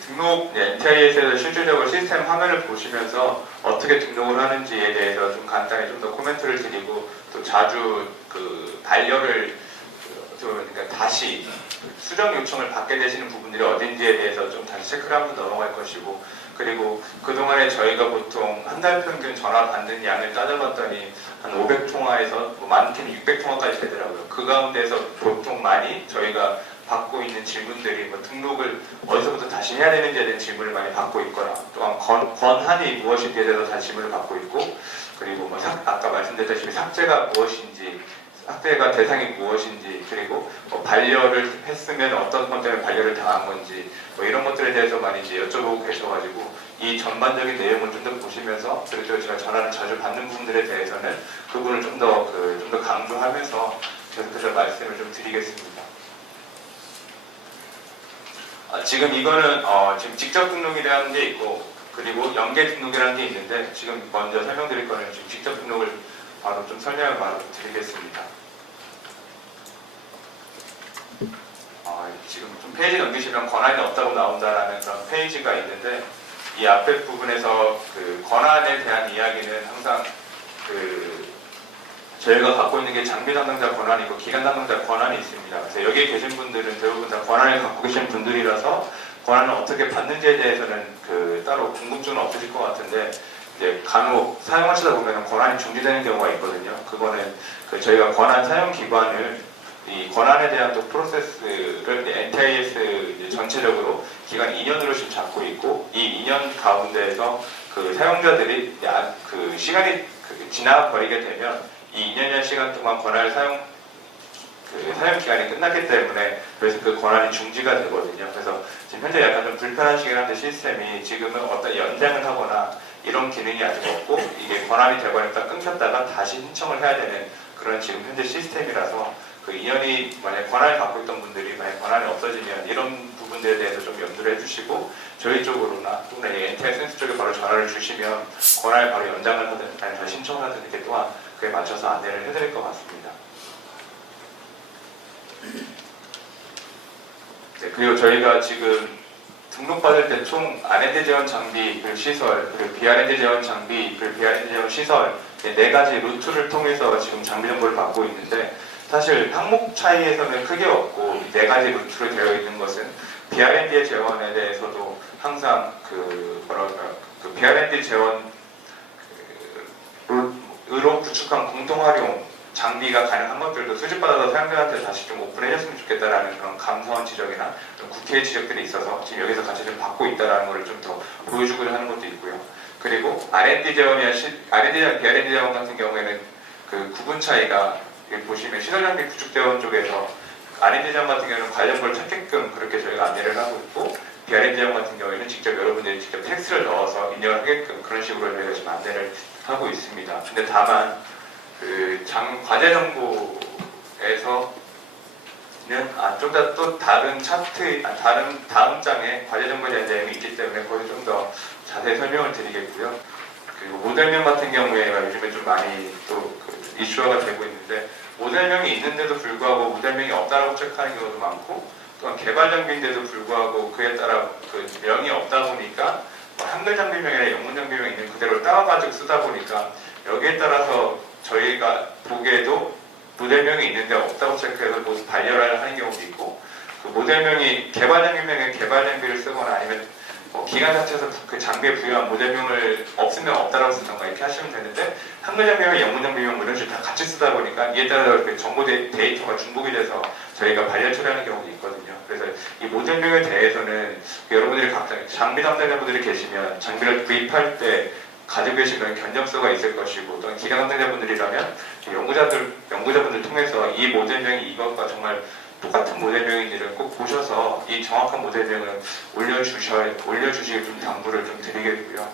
등록 NTIS에서 실질적으로 시스템 화면을 보시면서 어떻게 등록을 하는지에 대해서 좀 간단히 좀 더 코멘트를 드리고, 또 자주 그 반려를 그러니까 다시 수정 요청을 받게 되시는 부분들이 어딘지에 대해서 좀 다시 체크를 한번 넘어갈 것이고, 그리고 그동안에 저희가 보통 한 달 평균 전화 받는 양을 따져봤더니 한 500통화에서 많게는 600통화까지 되더라고요. 그 가운데서 보통 많이 저희가 받고 있는 질문들이 등록을 어디서부터 다시 해야 되는지에 대한 질문을 많이 받고 있거나, 또한 권한이 무엇인지에 대해서 다 질문을 받고 있고, 그리고 아까 말씀드렸다시피 삭제가 무엇인지, 삭제가 대상이 무엇인지, 그리고 반려를 했으면 어떤 것 때문에 반려를 당한 건지, 이런 것들에 대해서 많이 이제 여쭤보고 계셔가지고, 이 전반적인 내용을 좀 더 보시면서, 그리고 제가 전화를 자주 받는 부분들에 대해서는 그분을 좀 더 강조하면서 계속해서 말씀을 좀 드리겠습니다. 지금 이거는 지금 직접 등록이라는 게 있고, 그리고 연계 등록이라는 게 있는데, 지금 먼저 설명드릴 거는 지금 직접 등록을 바로 좀 설명을 바로 드리겠습니다. 지금 좀 페이지 넘기시면 권한이 없다고 나온다라는 그런 페이지가 있는데, 이 앞에 부분에서 그 권한에 대한 이야기는 항상 저희가 갖고 있는 게 장비 담당자 권한이고 기간 담당자 권한이 있습니다. 그래서 여기에 계신 분들은 대부분 다 권한을 갖고 계신 분들이라서 권한을 어떻게 받는지에 대해서는 따로 궁금증은 없으실 것 같은데, 이제 간혹 사용하시다 보면 권한이 중지되는 경우가 있거든요. 그거는 저희가 권한 사용 기관을, 이 권한에 대한 또 프로세스를 NTIS 전체적으로 기간 2년으로 지금 잡고 있고, 이 2년 가운데에서 그 사용자들이 그 시간이 지나 버리게 되면 이 2년여 시간 동안 권한을 사용 기간이 끝났기 때문에, 그래서 그 권한이 중지가 되거든요. 그래서 지금 현재 약간 좀 불편하시긴 한데, 시스템이 지금은 어떤 연장을 하거나 이런 기능이 아직 없고, 이게 권한이 되버렸다 끊겼다가 다시 신청을 해야 되는 그런 지금 현재 시스템이라서, 그 2년이 만약 권한을 갖고 있던 분들이 만약 권한이 없어지면 이런 부분들에 대해서 좀 염두를 해주시고, 저희 쪽으로나 또는 NTI 센스 쪽에 바로 전화를 주시면 권한을 바로 연장을 하든 아니면 다시 신청을 하든 이렇게 또한 그에 맞춰서 안내를 해드릴 것 같습니다. 네, 그리고 저희가 지금 등록받을 때 총 R&D 재원 장비, 그리고 시설, 그리고 BR&D 재원 장비, 그리고 BR&D 재원 시설, 네 가지 루트를 통해서 지금 장비 정보를 받고 있는데, 사실 항목 차이에서는 크게 없고, 네 가지 루트로 되어 있는 것은 BR&D 재원에 대해서도 항상 BR&D 재원으로 구축한 공동활용 장비가 가능한 것들도 수집받아서 사용자한테 다시 좀 오픈해줬으면 좋겠다라는 그런 감사원 지적이나 국회의 지적들이 있어서 지금 여기서 같이 좀 받고 있다라는 것을 좀 더 보여주고자 하는 것도 있고요. 그리고 R&D 재원이나 BR&D 재원 같은 경우에는 그 구분 차이가, 보시면 시설장비 구축재원 쪽에서 R&D 재원 같은 경우는 관련 걸 찾게끔 그렇게 저희가 안내를 하고 있고, BR&D 재원 같은 경우에는 직접 여러분들이 직접 텍스트를 넣어서 입력을 하게끔 그런 식으로 저희가 지금 안내를 하고 있습니다. 근데 다만 과제 정보에서는 좀 더 또 다른 차트, 다음 장에 과제 정보에 대한 내용이 있기 때문에 거기서 좀 더 자세히 설명을 드리겠고요. 그리고 모델명 같은 경우에 요즘에 좀 많이 또 이슈화가 되고 있는데, 모델명이 있는데도 불구하고 모델명이 없다라고 체크하는 경우도 많고, 또한 개발 장비인데도 불구하고 그에 따라 그 명이 없다 보니까 한글 장비명이나 영문 장비명이 있는 그대로 따와가지고 쓰다 보니까, 여기에 따라서 저희가 보기에도 모델명이 있는데 없다고 체크해서 반려를 하는 경우도 있고, 그 모델명이 개발 장비명에 개발 장비를 쓰거나 아니면 기간 자체에서 그 장비에 부여한 모델명을 없으면 없다라고 쓰던가 이렇게 하시면 되는데, 한글 장비명, 영문 장비명 이런 식으로 다 같이 쓰다 보니까 이에 따라 그 정보 데이터가 중복이 돼서 저희가 반려 처리하는 경우도 있거든요. 그래서 이 모델명에 대해서는 여러분들이 각자 장비 담당자분들이 계시면 장비를 구입할 때 가지고 계신 그런 견적서가 있을 것이고, 또는 기간 담당자분들이라면 연구자분들 통해서 이 모델명이 이것과 정말 똑같은 모델명인지를 꼭 보셔서 이 정확한 모델명을 올려주시길 좀 당부를 좀 드리겠고요.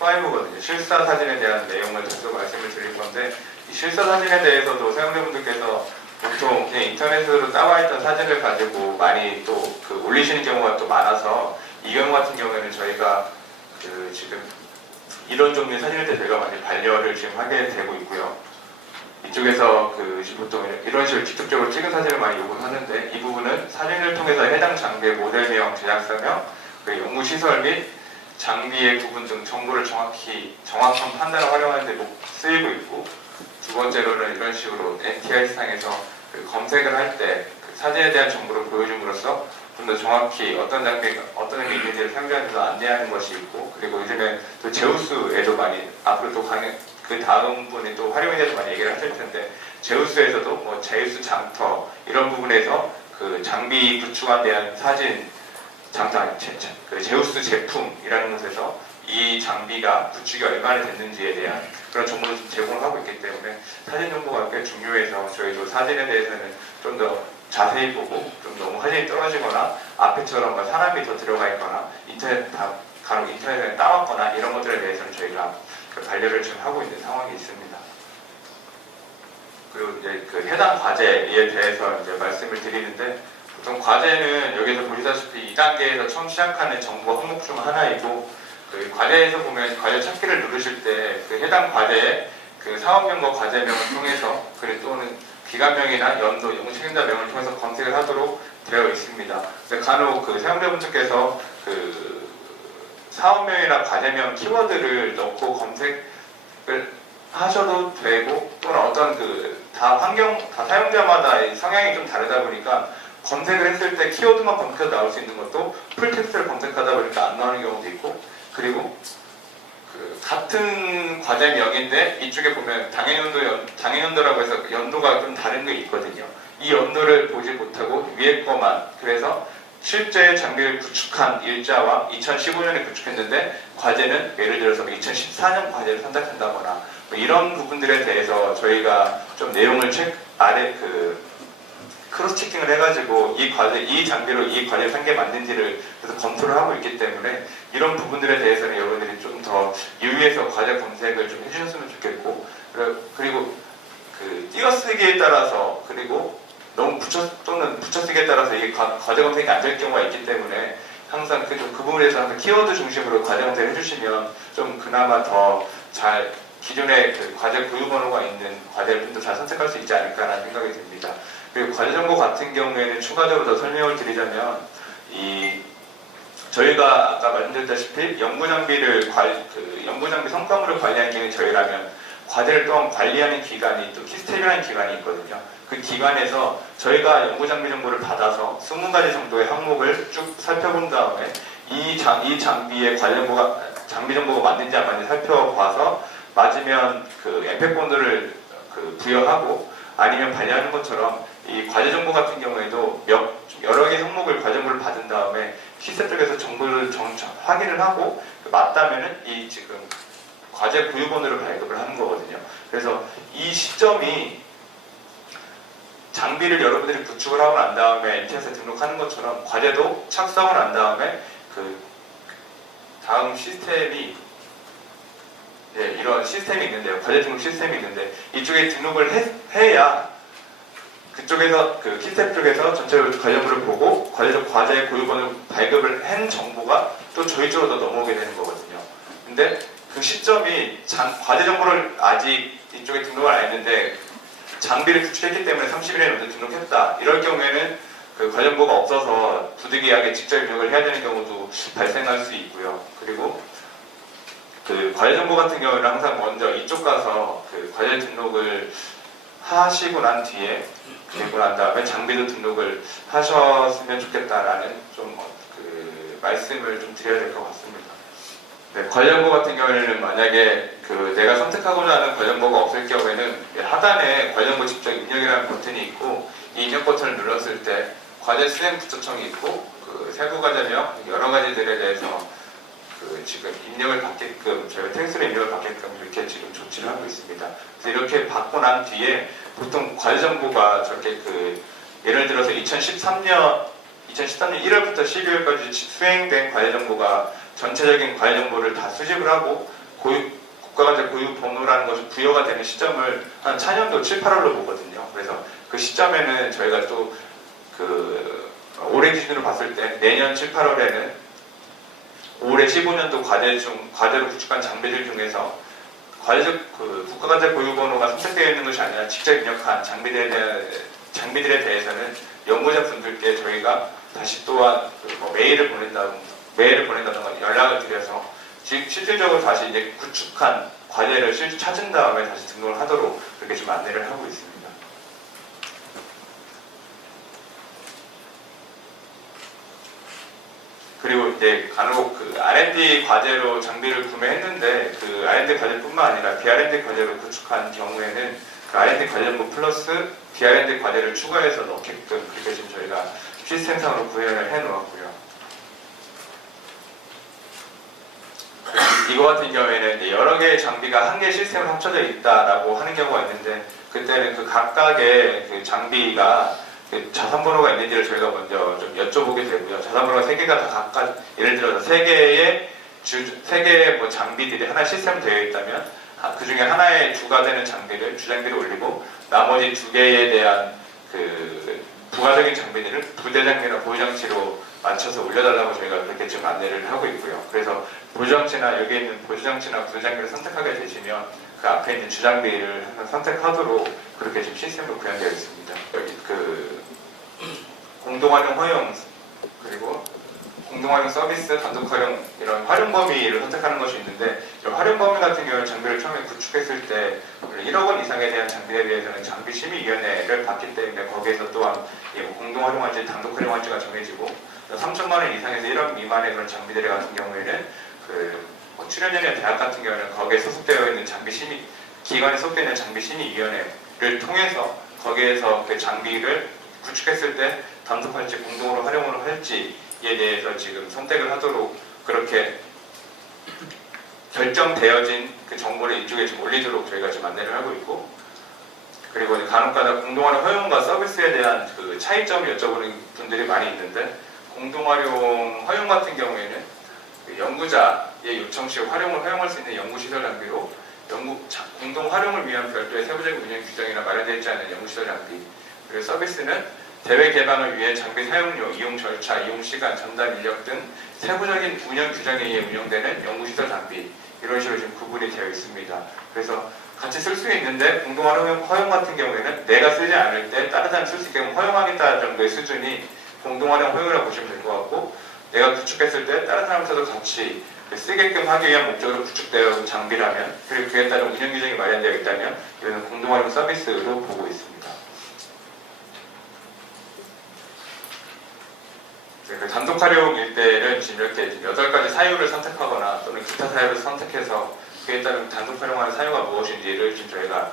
5거든요. 실사 사진에 대한 내용을 계속 말씀을 드릴 건데, 이 실사 사진에 대해서도 사용자분들께서 보통 그냥 인터넷으로 따와있던 사진을 가지고 많이 또 올리시는 경우가 또 많아서, 이 경우 같은 경우에는 저희가 지금 이런 종류의 사진일 때 저희가 많이 반려를 지금 하게 되고 있고요. 이쪽에서 보통 이런 식으로 직접적으로 찍은 사진을 많이 요구하는데 이 부분은 사진을 통해서 해당 장비의 모델명, 제작사명, 연구 시설 및 장비의 구분 등 정보를 정확한 판단을 활용하는 데 쓰이고 있고, 두 번째로는 이런 식으로 NTI 상에서 검색을 할 때 사진에 대한 정보를 보여줌으로써 좀 더 정확히 어떤 장비가 어떤 점이 있는지를 사용자한테도 안내하는 것이 있고, 그리고 요즘에 또 제우스에도 많이 앞으로 또 그 다음 분이 또 활용에 대해서 많이 얘기를 하실 텐데, 제우스에서도 뭐 제우스 장터 이런 부분에서 그 장비 구축에 대한 사진 제우스 제품이라는 곳에서 이 장비가 구축이 얼마나 됐는지에 대한 그런 정보를 좀 제공을 하고 있기 때문에 사진 정보가 꽤 중요해서 저희도 사진에 대해서는 좀 더 자세히 보고, 좀 너무 사진이 떨어지거나 앞에처럼 사람이 더 들어가 있거나 간혹 인터넷에 따왔거나 이런 것들에 대해서는 저희가 반려를 지금 하고 있는 상황이 있습니다. 그리고 이제 해당 과제에 대해서 이제 말씀을 드리는데, 보통 과제는 여기서 보시다시피 2단계에서 처음 시작하는 정보 항목 중 하나이고, 과제에서 보면 과제 찾기를 누르실 때 해당 과제의 사업명과 과제명을 통해서 또는 기관명이나 연도, 책임자명을 통해서 검색을 하도록 되어 있습니다. 간혹 사용자분들께서 사업명이나 과제명 키워드를 넣고 검색을 하셔도 되고, 또는 어떤 다 사용자마다 성향이 좀 다르다 보니까 검색을 했을 때 키워드만 검색해서 나올 수 있는 것도 풀텍스트를 검색하다 보니까 안 나오는 경우도 있고, 그리고 같은 과제명인데 이쪽에 보면 당해연도라고 해서 연도가 좀 다른 게 있거든요. 이 연도를 보지 못하고 위에 거만, 그래서 실제 장비를 구축한 일자와 2015년에 구축했는데 과제는 예를 들어서 2014년 과제를 선택한다거나 이런 부분들에 대해서 저희가 좀 내용을 크로스 체킹을 해가지고 이 장비로 이 과제를 산 게 맞는지를 그래서 검토를 하고 있기 때문에, 이런 부분들에 대해서는 여러분들이 좀 더 유의해서 과제 검색을 좀 해주셨으면 좋겠고, 그리고 띄어쓰기에 따라서, 그리고 너무 붙여쓰기에 따라서 이게 과제 검색이 안 될 경우가 있기 때문에 항상 그 부분에 대해서 항상 키워드 중심으로 과제 검색을 해주시면 좀 그나마 더 잘 기존에 과제 고유 번호가 있는 과제를 좀 더 잘 선택할 수 있지 않을까라는 생각이 듭니다. 그리고 과제 정보 같은 경우에는 추가적으로 더 설명을 드리자면, 저희가 아까 말씀드렸다시피 연구 장비 성과물을 관리하는 기관이 저희라면, 과제를 또한 관리하는 기관이 또 키스텝이라는 기관이 있거든요. 그 기관에서 저희가 연구 장비 정보를 받아서 20가지 정도의 항목을 쭉 살펴본 다음에 이 장비의 장비 정보가 맞는지 안 맞는지 살펴봐서 맞으면 에펙본드를 부여하고, 아니면 관리하는 것처럼 이 과제 정보 같은 경우에도 여러 개 항목을 과제 정보를 받은 다음에 키스텝 쪽에서 정보를 확인을 하고 맞다면은 이 지금 과제 고유번호를 발급을 하는 거거든요. 그래서 이 시점이 장비를 여러분들이 구축을 하고 난 다음에 NTS에 등록하는 것처럼 과제도 착성을 한 다음에 다음 시스템이 이런 시스템이 있는데요. 과제 등록 시스템이 있는데 이쪽에 등록을 해야 그쪽에서 키스텝 쪽에서 전체적으로 과제물을 보고 과제 고유번호 발급을 한 정보가 또 저희 쪽으로 넘어오게 되는 거거든요. 근데 그 시점이 과제 정보를 아직 이쪽에 등록을 안 했는데 장비를 구축했기 때문에 30일에 먼저 등록했다. 이럴 경우에는 과제 정보가 없어서 부득이하게 직접 입력을 해야 되는 경우도 발생할 수 있고요. 그리고 과제 정보 같은 경우는 항상 먼저 이쪽 가서 과제 등록을 하시고 난 뒤에, 그리고 난 다음에 장비도 등록을 하셨으면 좋겠다라는 말씀을 좀 드려야 될 것 같습니다. 네, 과제 정보 같은 경우에는 만약에 내가 선택하고자 하는 과제 정보가 없을 경우에는 하단에 과제 정보 직접 입력이라는 버튼이 있고, 이 입력 버튼을 눌렀을 때 과제 수행 부처청이 있고, 세부 과제명 여러 가지들에 대해서 지금 입력을 받게끔, 저희가 텍스트로 입력을 받게끔 이렇게 지금 조치를 하고 있습니다. 그래서 이렇게 받고 난 뒤에 보통 과제 정보가 저렇게 예를 들어서 2013년 1월부터 12월까지 수행된 과제 정보가 전체적인 과제 정보를 다 수집을 하고 국가과제 고유 번호라는 것이 부여가 되는 시점을 한 차년도 7, 8월로 보거든요. 그래서 그 시점에는 저희가 또 올해 기준으로 봤을 때 내년 7, 8월에는 올해 15년도 과제로 구축한 장비들 중에서 국가관제 고유번호가 선택되어 있는 것이 아니라 직접 입력한 장비들에 대해서는 연구자 분들께 저희가 다시 또한 메일을 보낸다던가 연락을 드려서 실질적으로 다시 이제 구축한 과제를 찾은 다음에 다시 등록을 하도록 그렇게 좀 안내를 하고 있습니다. 그리고 이제 간혹 R&D 과제로 장비를 구매했는데 그 R&D 과제뿐만 아니라 DR&D 과제로 구축한 경우에는 그 R&D 과제부 플러스 DR&D 과제를 추가해서 넣게끔 그렇게 지금 저희가 시스템상으로 구현을 해놓았고요. 이거 같은 경우에는 이제 여러 개의 장비가 한 개의 시스템으로 합쳐져 있다라고 하는 경우가 있는데 그때는 그 각각의 그 장비가 자산번호가 있는지를 저희가 먼저 좀 여쭤보게 되고요. 자산번호가 3개가 다 각각 예를 들어서 3개의 뭐 장비들이 하나 시스템 되어 있다면 그 중에 하나의 주가 되는 장비를 주장비를 올리고 나머지 2개에 대한 그 부가적인 장비들을 부대장비나 보유장치로 맞춰서 올려달라고 저희가 그렇게 지금 안내를 하고 있고요. 그래서 보유장치나 여기 있는 보유장치나 부대장비를 선택하게 되시면 그 앞에 있는 주장비를 선택하도록 그렇게 지금 시스템으로 구현되어 있습니다. 여기 공동활용 허용 그리고 공동활용 서비스, 단독활용 이런 활용 범위를 선택하는 것이 있는데 활용 범위 같은 경우는 장비를 처음에 구축했을 때 1억 원 이상에 대한 장비에 대해서는 장비심의위원회를 받기 때문에 거기에서 또한 공동활용할지 단독활용할지가 정해지고 3천만 원 이상에서 1억 미만의 그런 장비들 같은 경우에는 출연연의 대학 같은 경우는 거기에 소속되어 있는 기관에 소속되어 있는 장비심의위원회를 통해서 거기에서 그 장비를 구축했을 때 단독할지 공동으로 활용을 할지에 대해서 지금 선택을 하도록 그렇게 결정되어진 그 정보를 이쪽에 좀 올리도록 저희가 지금 안내를 하고 있고 그리고 간혹가다 공동활용 허용과 서비스에 대한 그 차이점을 여쭤보는 분들이 많이 있는데 공동활용 허용 같은 경우에는 그 연구자의 요청 시 허용할 수 있는 연구시설 장비로 공동 활용을 위한 별도의 세부적인 운영 규정이나 마련되어 있지 않은 연구시설 장비 그리고 서비스는 대외 개방을 위해 장비 사용료, 이용 절차, 이용 시간, 전달 인력 등 세부적인 운영 규정에 의해 운영되는 연구시설 장비 이런 식으로 지금 구분이 되어 있습니다. 그래서 같이 쓸 수 있는데 공동활용 허용 같은 경우에는 내가 쓰지 않을 때 다른 사람이 쓸 수 있게끔 허용하겠다는 정도의 수준이 공동활용 허용이라고 보시면 될 것 같고 내가 구축했을 때 다른 사람한테도 같이 쓰게끔 하기 위한 목적으로 구축되어 있는 장비라면 그리고 그에 따른 운영 규정이 마련되어 있다면 이거는 공동활용 서비스로 보고 있습니다. 그 단독 활용일 때는 지금 이렇게 8가지 사유를 선택하거나 또는 기타 사유를 선택해서 그에 따른 단독 활용하는 사유가 무엇인지를 지금 저희가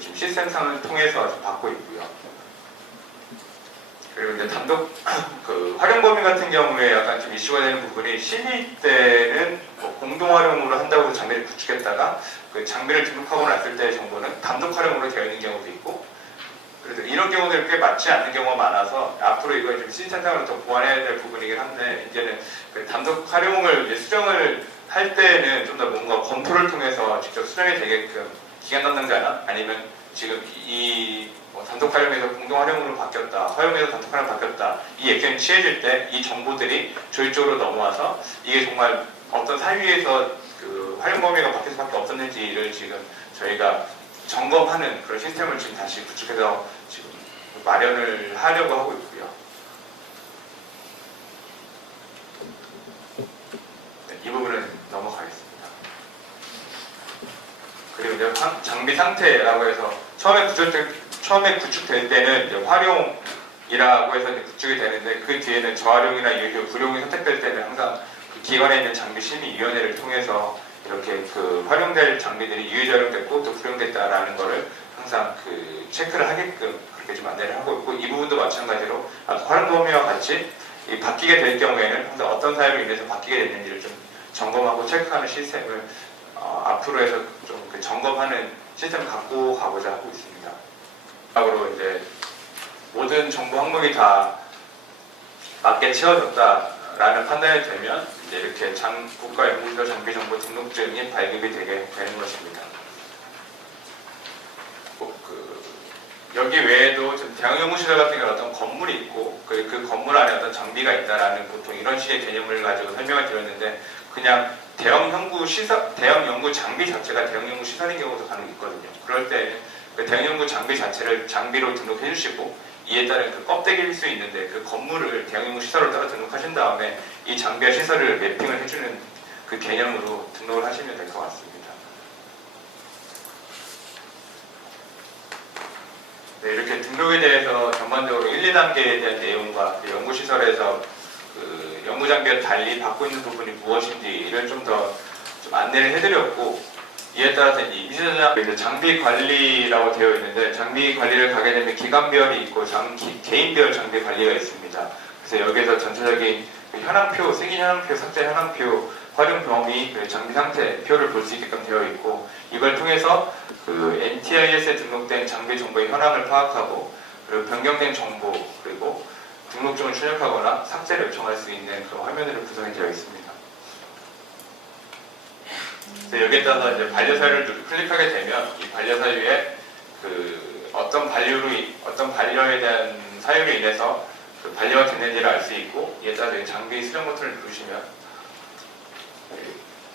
지금 시스템상을 통해서 받고 있고요. 그리고 이제 단독 활용 범위 같은 경우에 약간 좀 이슈가 되는 부분이 심의 때는 공동 활용으로 한다고 장비를 구축했다가 그 장비를 등록하고 났을 때의 정보는 단독 활용으로 되어 있는 경우도 있고 그래서 이런 경우들이 꽤 맞지 않는 경우가 많아서 앞으로 이걸 좀 시스템상으로 더 보완해야 될 부분이긴 한데 이제는 그 단독 활용을 이제 수정을 할 때는 좀 더 뭔가 검토를 통해서 직접 수정이 되게끔 기간 담당자나 아니면 지금 단독 활용에서 공동 활용으로 바뀌었다, 허용에서 단독 활용 바뀌었다 이 액션이 취해질 때 이 정보들이 저희 쪽으로 넘어와서 이게 정말 어떤 사유에서 그 활용 범위가 바뀔 수밖에 없었는지를 지금 저희가 점검하는 그런 시스템을 지금 다시 구축해서 지금 마련을 하려고 하고 있고요. 네, 이 부분은 넘어가겠습니다. 그리고 이제 장비 상태라고 해서 처음에 구축될 때는 이제 활용이라고 해서 이제 구축이 되는데 그 뒤에는 저활용이나 불용이 선택될 때는 항상 그 기관에 있는 장비심의위원회를 통해서 이렇게 그 활용될 장비들이 유효활용됐고 또 불용됐다라는 거를 항상 그 체크를 하게끔 그렇게 좀 안내를 하고 있고 이 부분도 마찬가지로 활용 범위와 같이 바뀌게 될 경우에는 항상 어떤 사유로 인해서 바뀌게 됐는지를 좀 점검하고 체크하는 시스템을 앞으로 해서 좀 그 점검하는 시스템을 갖고 가고자 하고 있습니다. 마지막으로 이제 모든 정보 항목이 다 맞게 채워졌다라는 판단이 되면 이제 이렇게 국가연구시설 장비정보 등록증이 발급이 되게 되는 것입니다. 여기 외에도 대학연구시설 같은 경우 어떤 건물이 있고 그 건물 안에 어떤 장비가 있다라는 보통 이런 식의 개념을 가지고 설명을 드렸는데 그냥 대형 연구 장비 자체가 대형 연구 시설인 경우도 간혹 있거든요. 그럴 때 그 대형 연구 장비 자체를 장비로 등록해 주시고 이에 따른 그 껍데기일 수 있는데 그 건물을 대형 연구 시설로 따라 등록하신 다음에 이 장비와 시설을 매핑을 해주는 그 개념으로 등록을 하시면 될 것 같습니다. 네, 이렇게 등록에 대해서 전반적으로 1, 2단계에 대한 내용과 그 연구시설에서 그 연구장비와 달리 받고 있는 부분이 무엇인지를 좀 더 안내를 해드렸고, 이에 따라서 이제 장비 관리라고 되어 있는데, 장비 관리를 가게 되면 기간별이 있고 개인별 장비 관리가 있습니다. 그래서 여기에서 전체적인 현황표, 승인 현황표, 삭제 현황표, 활용 범위, 장비 상태 표를 볼 수 있게끔 되어 있고, 이걸 통해서 그 NTIS에 등록된 장비 정보의 현황을 파악하고, 그리고 변경된 정보, 그리고 등록증을 출력하거나 삭제를 요청할 수 있는 그런 화면으로 구성이 되어 있습니다. 여기에 따라서 이제 반려사유를 클릭하게 되면 이 반려사유에 그 어떤 반려에 대한 사유로 인해서 그 반려가 됐는지를 알 수 있고, 이에 따라서 장비 수정 버튼을 누르시면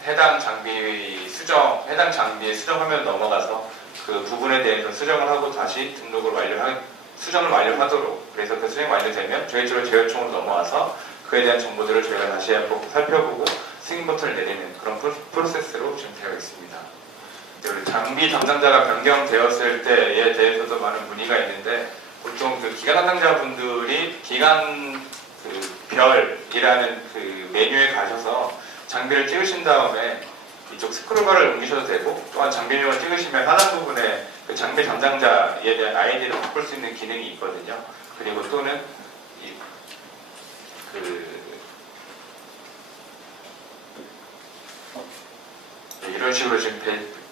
해당 장비의 수정 화면 넘어가서 그 부분에 대해서 수정을 하고 다시 수정을 완료하도록, 그래서 그 수정이 완료되면 저희 쪽으로 제어총으로 넘어와서 그에 대한 정보들을 저희가 다시 한번 살펴보고 승인 버튼을 내리는 그런 프로세스로 지금 되어 있습니다. 장비 담당자가 변경되었을 때에 대해서도 많은 문의가 있는데, 보통 그 기간 담당자분들이 기간 별이라는 그 메뉴에 가셔서 장비를 찍으신 다음에 이쪽 스크롤바를 옮기셔도 되고, 또한 장비 명을 찍으시면 하단 부분에 그 장비 담당자에 대한 아이디를 바꿀 수 있는 기능이 있거든요. 그리고 또는 이런 식으로 지금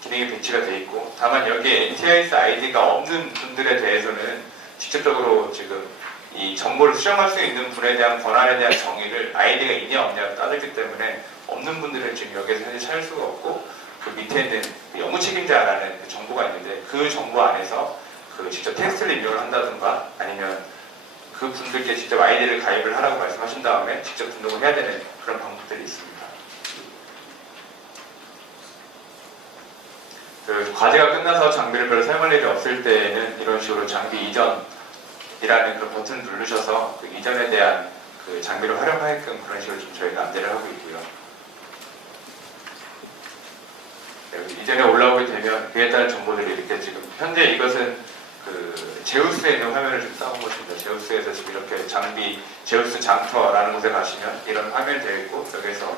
기능이 배치가 되어 있고, 다만 여기에 NTIS 아이디가 없는 분들에 대해서는 직접적으로 지금 이 정보를 수정할 수 있는 분에 대한 권한에 대한 정의를 아이디가 있냐 없냐로 따졌기 때문에 없는 분들은 지금 여기에서 현재 찾을 수가 없고, 그 밑에 있는 연구 책임자라는 그 정보가 있는데 그 정보 안에서 그 직접 텍스트를 입력을 한다든가, 아니면 그 분들께 직접 아이디를 가입을 하라고 말씀하신 다음에 직접 등록을 해야 되는 그런 방법들이 있습니다. 그 과제가 끝나서 장비를 별로 사용할 일이 없을 때에는 이런 식으로 장비 이전이라는 그런 버튼을 누르셔서 그 이전에 대한 그 장비를 활용하게끔 그런 식으로 좀 저희가 안내를 하고 있고요. 네, 이전에 올라오게 되면 그에 따른 정보들이 이렇게 지금 현재 이것은 그 제우스에 있는 화면을 좀 쌓은 것입니다. 제우스에서 지금 이렇게 장비 제우스 장터라는 곳에 가시면 이런 화면이 되어 있고, 여기서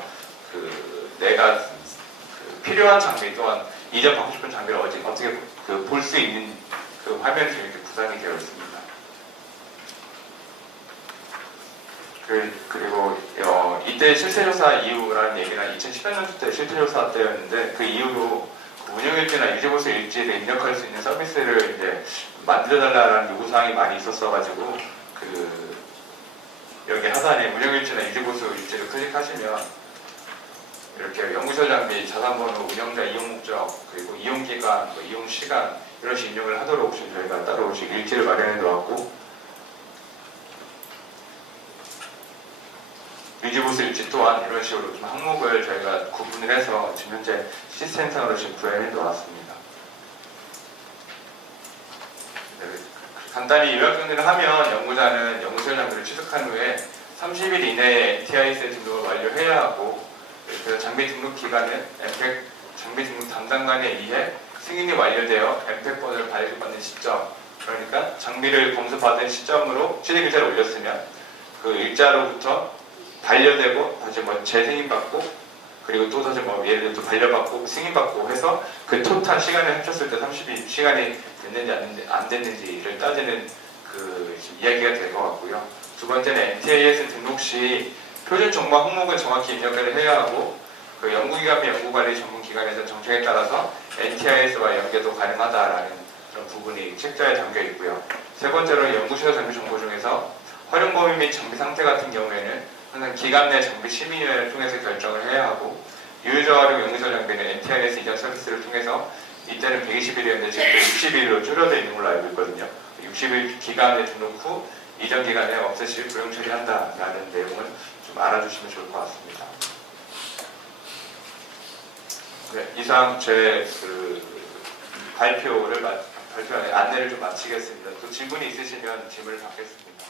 그 내가 그 필요한 장비 또한 이전 받고 싶은 장비를 어떻게 그 볼 수 있는 그 화면이 지금 이렇게 구성이 되어 있습니다. 그리고 이때 실태조사 이후라는 얘기는 2010년도 때 실태조사 때였는데, 그 이후로 그 운영일지나 유지보수 일지를 입력할 수 있는 서비스를 이제 만들어달라는 요구사항이 많이 있었어가지고, 그 여기 하단에 운영일지나 유지보수 일지를 클릭하시면 이렇게 연구실 장비, 자산번호, 운영자 이용 목적, 그리고 이용 기간, 이용 시간 이런 식으로 입력을 하도록 지금 저희가 따로 지금 일지를 마련해 놓았고, 유지보수 일지 또한 이런 식으로 좀 항목을 저희가 구분을 해서 지금 현재 시스템상으로 지금 구현해 놓았습니다. 네, 간단히 요약 정리를 하면 연구자는 연구실 장비를 취득한 후에 30일 이내에 NTIS에 등록을 완료해야 하고, 그래서 장비 등록 기간은 엠팩 장비 등록 담당관에 의해 승인이 완료되어 엠팩본을 발급받는 시점, 그러니까 장비를 검수받은 시점으로 취득 일자를 올렸으면 그 일자로부터 반려되고 다시 재승인받고, 그리고 또 다시 예를 들어 반려받고 승인받고 해서 그 토탈 시간을 합쳤을 때 30일 시간이 됐는지 안 됐는지를 따지는 그 이야기가 될 것 같고요. 두 번째는 NTIS 등록 시 표준 정보 항목은 정확히 입력을 해야 하고, 그 연구기관 및 연구관리 전문기관에서 정책에 따라서 NTIS와 연계도 가능하다라는 그런 부분이 책자에 담겨 있고요. 세 번째로 연구시설 장비 정보 중에서 활용 범위 및 장비 상태 같은 경우에는 항상 기간 내 장비 심의위원회를 통해서 결정을 해야 하고, 유효자 활용 연구시설 장비는 NTIS 이전 서비스를 통해서 이때는 120일이었는데 지금 60일로 줄어져 있는 걸로 알고 있거든요. 60일 기간에 등록 후 이전 기간에 없애실 불용 처리한다라는 내용을 좀 알아주시면 좋을 것 같습니다. 네, 이상 제 발표 안내를 좀 마치겠습니다. 또 질문이 있으시면 질문을 받겠습니다.